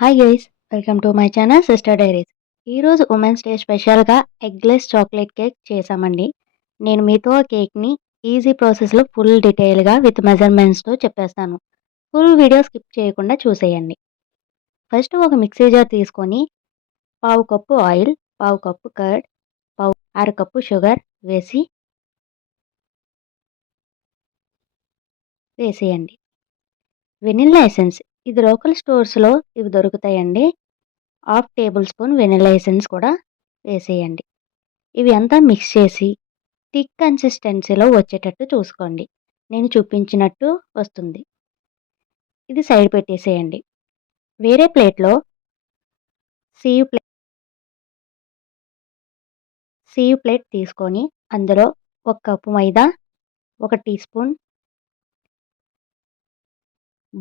Hi guys, welcome to my channel sister diaries. ఈరోజు women's day స్పెషల్గా eggless chocolate cake చేశామండి. నేను మీతో ఆ కేక్ని ఈజీ ప్రాసెస్లో ఫుల్ డీటెయిల్గా విత్ మెజర్మెంట్స్తో చెప్పేస్తాను. ఫుల్ వీడియో స్కిప్ చేయకుండా చూసేయండి. ఫస్ట్ ఒక మిక్సీ జార్ తీసుకొని పావు కప్పు ఆయిల్, పావు కప్పు కర్డ్, అర కప్పు షుగర్ వేసేయండి. వెనిల్లా ఎసెన్స్, ఇది లోకల్ స్టోర్స్లో ఇవి దొరుకుతాయండి. Half table spoon vanilla essence కూడా వేసేయండి. ఇవి అంతా మిక్స్ చేసి థిక్ కన్సిస్టెన్సీలో వచ్చేటట్టు చూసుకోండి. నేను చూపించినట్టు వస్తుంది. ఇది సైడ్ పెట్టేసేయండి. వేరే ప్లేట్లో సీవ్ ప్లేట్ తీసుకొని అందులో 1 cup maida, 1 teaspoon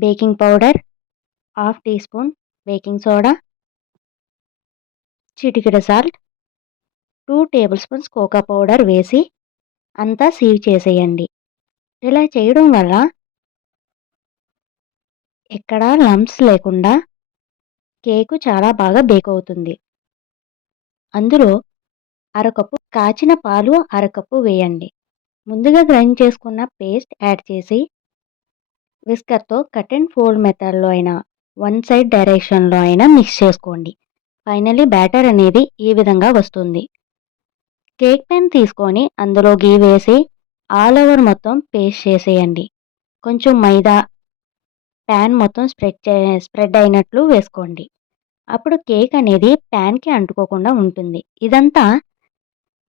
baking powder, half teaspoon baking soda, చిటికెడు salt, 2 tablespoons cocoa powder వేసి అంతా సీవ్ చేసేయండి. ఇలా చేయడం వల్ల ఎక్కడా లంప్స్ లేకుండా కేకు చాలా బాగా బేక్ అవుతుంది. అందులో అరకప్పు కాచిన పాలు అరకప్పు వేయండి. ముందుగా గ్రైండ్ చేసుకున్న పేస్ట్ యాడ్ చేసి విస్కర్తో కట్ అండ్ ఫోల్డ్ మెథడ్లో అయినా వన్ సైడ్ డైరెక్షన్లో అయినా మిక్స్ చేసుకోండి. ఫైనలీ బ్యాటర్ అనేది ఈ విధంగా వస్తుంది. కేక్ పెన్ తీసుకొని అందులో గీ వేసి ఆల్ ఓవర్ మొత్తం పేస్ట్ చేసేయండి. కొంచెం మైదా ప్యాన్ మొత్తం స్ప్రెడ్ అయినట్లు వేసుకోండి. అప్పుడు కేక్ అనేది ప్యాన్కి అంటుకోకుండా ఉంటుంది. ఇదంతా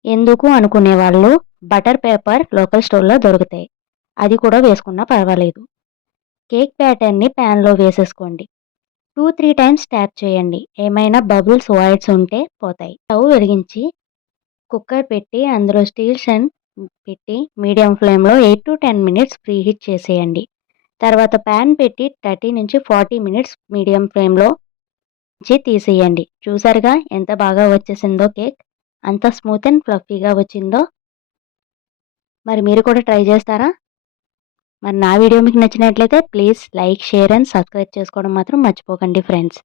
ఎందుకు అనుకునే వాళ్ళు బటర్ పేపర్ లోకల్ స్టోర్లో దొరుకుతాయి, అది కూడా వేసుకున్నా పర్వాలేదు. కేక్ బ్యాటర్ని ప్యాన్లో వేసేసుకోండి. 2-3 టైమ్స్ ట్యాప్ చేయండి. ఏమైనా బబుల్స్ వాయిడ్స్ ఉంటే పోతాయి. స్టవ్ వెలిగించి కుక్కర్ పెట్టి అందులో స్టీల్ స్టాండ్ పెట్టి మీడియం ఫ్లేమ్లో 8 to 10 మినిట్స్ ప్రీ హీట్ చేసేయండి. తర్వాత ప్యాన్ పెట్టి 30 నుంచి 40 మినిట్స్ మీడియం ఫ్లేమ్లో తీసేయండి. చూసారుగా ఎంత బాగా వచ్చేసిందో కేక్, అంత స్మూత్ అండ్ ఫ్లఫీగా వచ్చిందో. మరి మీరు కూడా ట్రై చేస్తారా? మరి నా వీడియో మీకు నచ్చినట్లయితే please like, share and subscribe చేసుకోవడం మాత్రం మర్చిపోకండి ఫ్రెండ్స్.